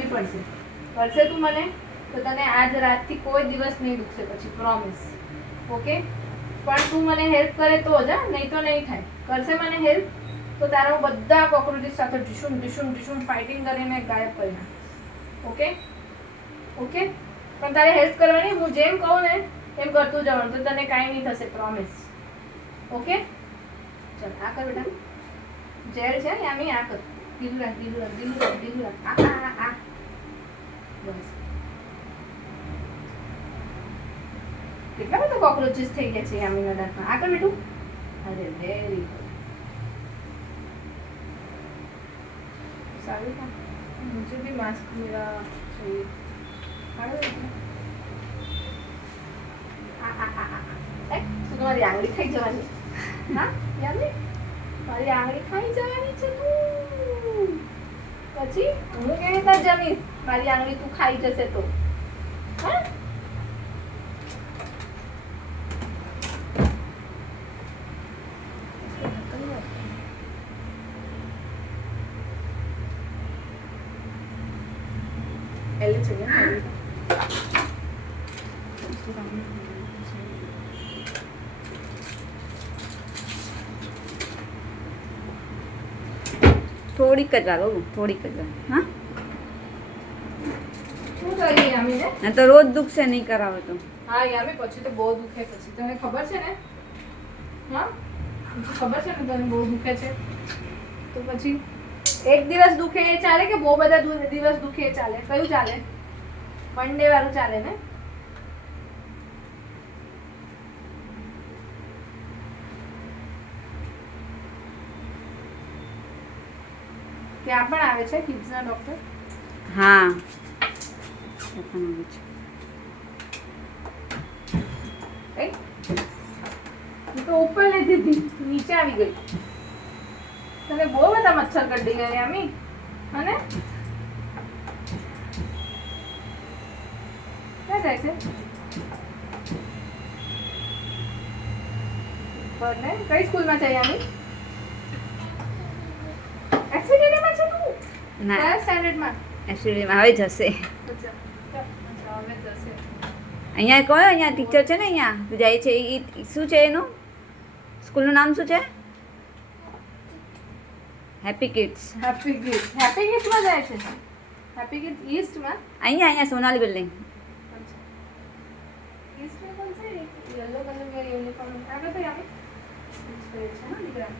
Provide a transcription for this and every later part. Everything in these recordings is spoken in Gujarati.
કરવી પડશે. કરશે તું મને તો તને આજ રાતથી કોઈ દિવસ નહીં દુખશે પછી, પ્રોમિસ. ઓકે? પણ તું મને હેલ્પ કરે તો જ, નહીં તો નહીં થાય. કરશે મને હેલ્પ તો તારા હું બધા કોક્રોચીસ સાથે ઢીશુમ ઢીશુમ ઢીશુમ ફાઇટિંગ કરીને ગાયબ કરી નાખીશ. ઓકે? ઓકે? પણ તારે હેલ્પ કરવાની, હું જેમ કહું ને એમ કરતું જવાનું, તો તને કાંઈ નહીં થશે, પ્રોમિસ. ઓકે? ચાલ આ કર બેટા, જેલ છે ને આમી, આ કર. દીધું રાખ, દીધું રાખ, દીધું રાખ, દીધું રાખ. આ બસ. કેટલા બધા કોક્રોચીસ થઈ ગયા છે આમીના દાંતમાં. આ કર બેટું. અરે વેરી ગુડ. सारी का मुझे भी मास्क मेरा चाहिए. તું તમારી આંગળી ખાઈ જવાની. હા યાદ નહીં? મારી આંગળી ખાઈ જવાની છે તું. પછી હું કેવી રીતના જમીશ? મારી આંગળી તું ખાઈ જશે તો. હા એલે છે ને થોડીક જ વાર બહુ થોડીક જ વાર. હા શું કરીએ યામીને? ના તો રોજ દુખશે નહીં કરાવે તો. હા યામી પછી તો બહુ દુખે. પછી તને ખબર છે ને? હા પછી ખબર છે ને તને બહુ દુખે છે તો પછી એક દિવસ દુખે એ ચાલે કે બહુ બધા દિવસ દુખે એ ચાલે? કયું ચાલે? વન ડે વાળું ચાલે ને? ત્યાં પણ આવે છે કિડ્સના ડોક્ટર? હા એ પણ આવે છે. હું તો ઉપર લીધી હતી, નીચે આવી ગઈ. તને બહુ બધા મચ્છર કરડી ગયા યામી. અને ક્યાં જાય છે? ને કઈ સ્કૂલમાં છે યામી? એક્સિડન્ટમાં છે તું? ના કયા સ્ટાન્ડર્ડમાં? એક્ચ્યુઅલીમાં હવે જશે. અચ્છા હવે જશે. અહીંયા કહો, અહીંયા ટીચર છે ને, અહીંયા તું જાય છે એ શું છે એનું સ્કૂલનું નામ શું છે? Happy kids. Happy kids. Happy કિડ્સમાં જાય છે. હેપી કિડ્સ ઈસ્ટમાં? અહીંયા સોનાલી બિલ્ડિંગ. ઈસ્ટમાં કોણ છે? Yellow colour uniform. આગળ તો યામી છે ને દીકરા.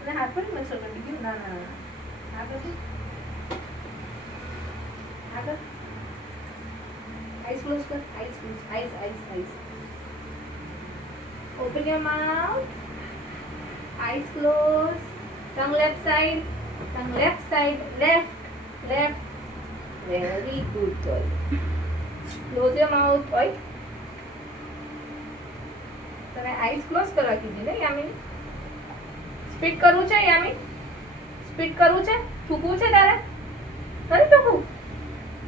અને હાથ પર મચ્છર કરી ગયું. ના ના ના આગળ તો આગળ eyes close kar, eyes close, eyes. Open your mouth. Eyes close. Tongue left side, left. Very good boy. Close your mouth, boy. તને eyes close કરવા કીધી ને યામી? સ્પીડ કરવું છે યામી? સ્પીડ કરવું છે? થૂકવું છે તારે? નથી થૂકવું?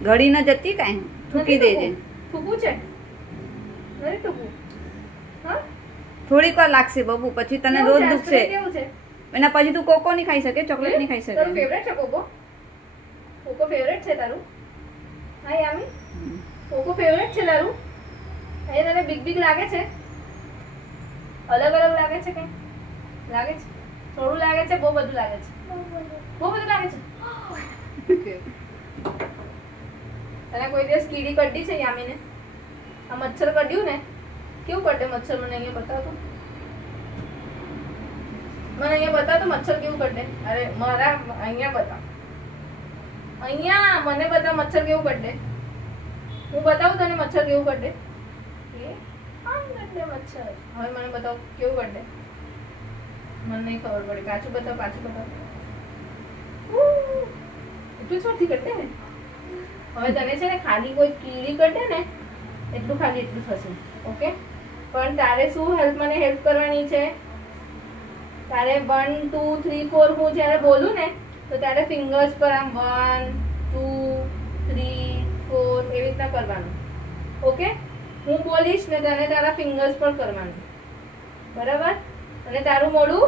ઘડી ન જતી કાંઈ થૂકી દેજે. થૂકવું છે? નથી થૂકવું? હા થોડીક વાર લાગશે બબુ, પછી તને રોજ દુખશે. કેવું છે? એના પછી તું કોકો નહીં ખાઈ શકે, ચોકલેટ નહીં ખાઈ તારું શકે. ફેવરેટ છે કોકો? કોકો ફેવરેટ છે તારું? હા યામી કોકો ફેવરેટ છે તારું? એ તને બિગ લાગે છે? અલગ લાગે છે કઈ? લાગે છે? થોડું લાગે છે? બહુ બધું લાગે છે? બહુ બધું લાગે છે? તને કોઈ દિવસ કીડી કડ્ડી છે યામીને? આ મચ્છર કડ્યું ને? કેવું કડે મચ્છર? મને અહીંયા બતાવ તો. મને અહીંયા બતાવ તો મચ્છર કેવું કડે. અરે મારા અહીંયા બતાવ. અહીંયા મને બતાવ મચ્છર કેવું કડે. હું બતાવું તને મચ્છર કેવું કડે. આમ કડે મચ્છર. હવે મને બતાવ કેવું કડે. મને નહીં ખબર પડે. પાછું બતાવ. એટલું છોડથી કડે ને. હવે તને છે ને ખાલી કોઈ કીડી કડે ને એટલું થશે. ઓકે? પણ તારે શું મને હેલ્પ કરવાની છે? તારે 1 2 3 4 હું જ્યારે બોલું ને તો તારે ફિંગર્સ પર આમ 1 2 3 4 એવી રીતના કરવાનું. ઓકે? હું બોલીશ ને તને તારા ફિંગર્સ પર કરવાનું. બરાબર? અને તારું મોઢું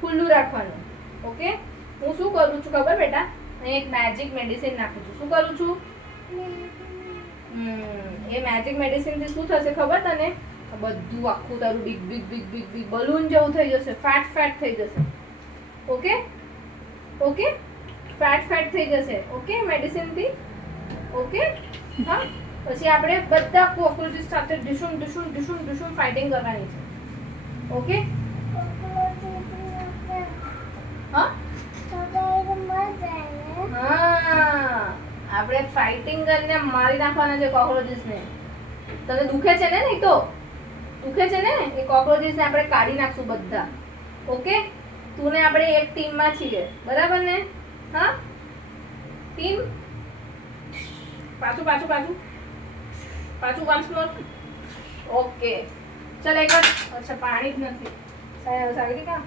ખુલ્લું રાખવાનું. ઓકે? હું શું કરું છું ખબર બેટા? અહીં એક મેજિક મેડિસિન નાખું છું. શું કરું છું? એ મેજિક મેડિસિન થી શું થશે ખબર તને? આ બધું આખું તારું big big big big big balloon જેવું થઈ જશે, ફેટ ફેટ થઈ જશે. ઓકે ઓકે, ફેટ ફેટ થઈ જશે. ઓકે, મેડિસિન થી. ઓકે, હા. પછી આપણે બધા કોક્રોચીસ સાથે ડિશુમ ડિશુમ ડિશુમ ડિશુમ ફાઇટિંગ કરવાની છે. ઓકે, હા હા, આપણે ફાઇટિંગ કરીને મારી નાખવાના છે કોક્રોચીસને. તને દુખે છે ને? નહીં તો દુખે છે ને? એ કોક્રોચીસને આપણે કાઢી નાખશું બધા. ઓકે, તું ને આપણે એક ટીમમાં છીએ, બરાબર ને? હા, ટીમ. પાછું પાછું પાછું પાછું once more. ઓકે, ચલ એક અચ્છા પાણી જ નથી. સાગરિકા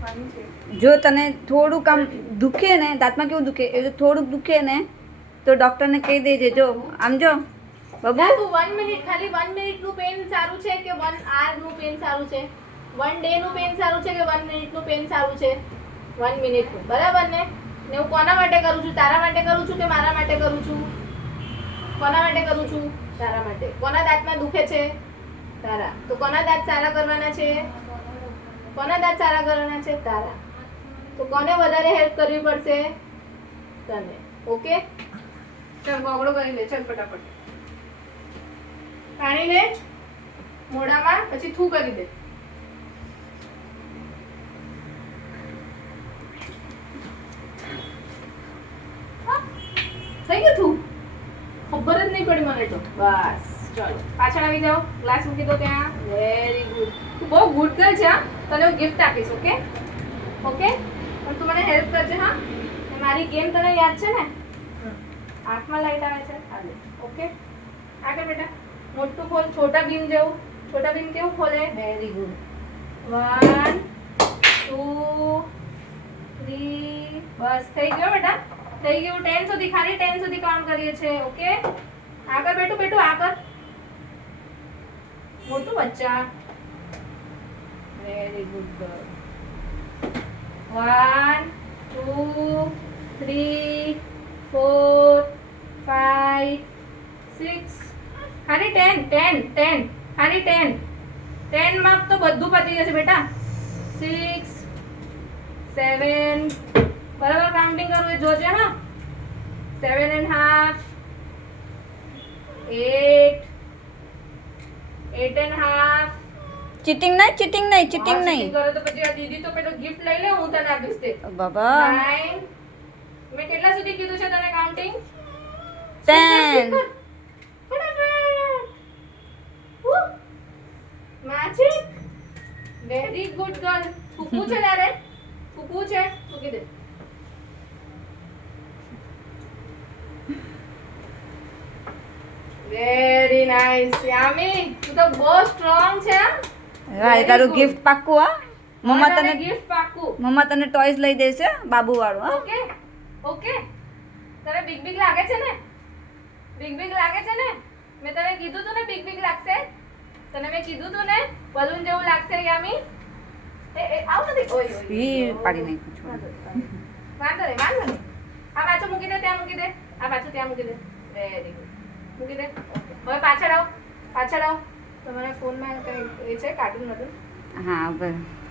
પાણી છે. જો તને થોડુંક આમ દુખે ને, દાંતમાં કેવું દુખે, એ જો થોડુંક દુખે ને તો ડૉક્ટરને કહી દેજે. જો આમ જો ના, બાબુ, તું 1 મિનિટ, ખાલી 1 મિનિટનું પેન સારું છે કે 1 આવરનું પેન સારું છે? 1 ડેનું પેન સારું છે કે 1 મિનિટનું પેન સારું છે? 1 મિનિટનું, બરાબર ને? ને હું કોના માટે કરું છું? તારા માટે કરું છું કે મારા માટે કરું છું? કોના માટે કરું છું? તારા માટે. કોના દાંતમાં દુખે છે? તારા. તો કોના દાંત સારા કરવાના છે? કોના દાંત સારા કરવાના છે? તારા. તો કોને વધારે હેલ્પ કરવી પડશે? તને. ઓકે, ચાલ ગોગળો કરી લે. ચાલ ફટાફટ પાણી લે મોઢામાં, પછી થૂ કરી દે. થઈ ગયું થૂ? ખબર જ નહીં પડી મને તો. બસ ચાલો પાછળ આવી જાઓ, ગ્લાસ મૂકી દો ત્યાં. વેરી ગુડ, તું બહુ ગુડ ગર્લ છે. હા, તને હું ગિફ્ટ આપીશ. ઓકે ઓકે, પણ તું મને હેલ્પ કરજે. હા, મારી ગેમ તને યાદ છે ને? આંખમાં લાઈટ આવે છે. હાલે. ઓકે, આગળ બેટા. મોટું ખોલ, છોટા ભીમ જેવું. છોટા ભીમ કેવું ખોલે? Very good. 1 2 3, બસ થઈ ગયો બેટા, થઈ ગયું. 10 સુધી, ખાલી 10 સુધી કાઉન્ટ કરીએ છીએ. ઓકે, આગળ બેટું બેટું આગળ. મોટું બચ્ચા. Very good girl. 1 2 3 4 5 6, ખાલી 10 10 10, ખાલી 10 10 માં તો બધું પતી જશે બેટા. 6 7, બરાબર કાઉન્ટિંગ કરવું એ જોજે. હા, 7.5 8 8.5. ચીટિંગ નહીં, ચીટિંગ નહીં, ચીટિંગ નહીં. કરો તો પછી આ દીદી તો પેલો ગિફ્ટ લઈ લે, હું તને આપીશ તે. બાબા 9. મેં કેટલા સુધી કીધું છે તને counting? 10. Magic, very good girl. ફૂફુ છે તારે? ફૂફુ છે? મૂકી દે. વેરી નાઇસ યામી, તું તો બહુ સ્ટ્રોંગ છે. હા, એ તારું ગિફ્ટ પાક્કું. હા, મમ્મા તને ગિફ્ટ પાક્કું. મમ્મા તને ટોયસ લઈ દેશે બાબુ વાળું. હા, ઓકે ઓકે, તને બિગ બિગ લાગે છે ને? બિગ બિગ લાગે છે ને? મેં તને કીધું તું ને બિગ બિગ લાગશે. તને મેં કીધું તું ને બલૂન જેવું લાગશે યામી. આવું નથી. ઓય ઈ પાડી નાખ્યું છું. વાંધો નહીં, વાંધો નહીં. આ પાછું મૂકી દે, ત્યાં મૂકી દે. આ પાછું ત્યાં મૂકી દે. વેરી ગુડ, મૂકી દે. હવે પાછળ આવ, પાછળ આવ. તમારા ફોનમાં કઈ એ છે કાર્ટૂન હતું? હા, બરાબર.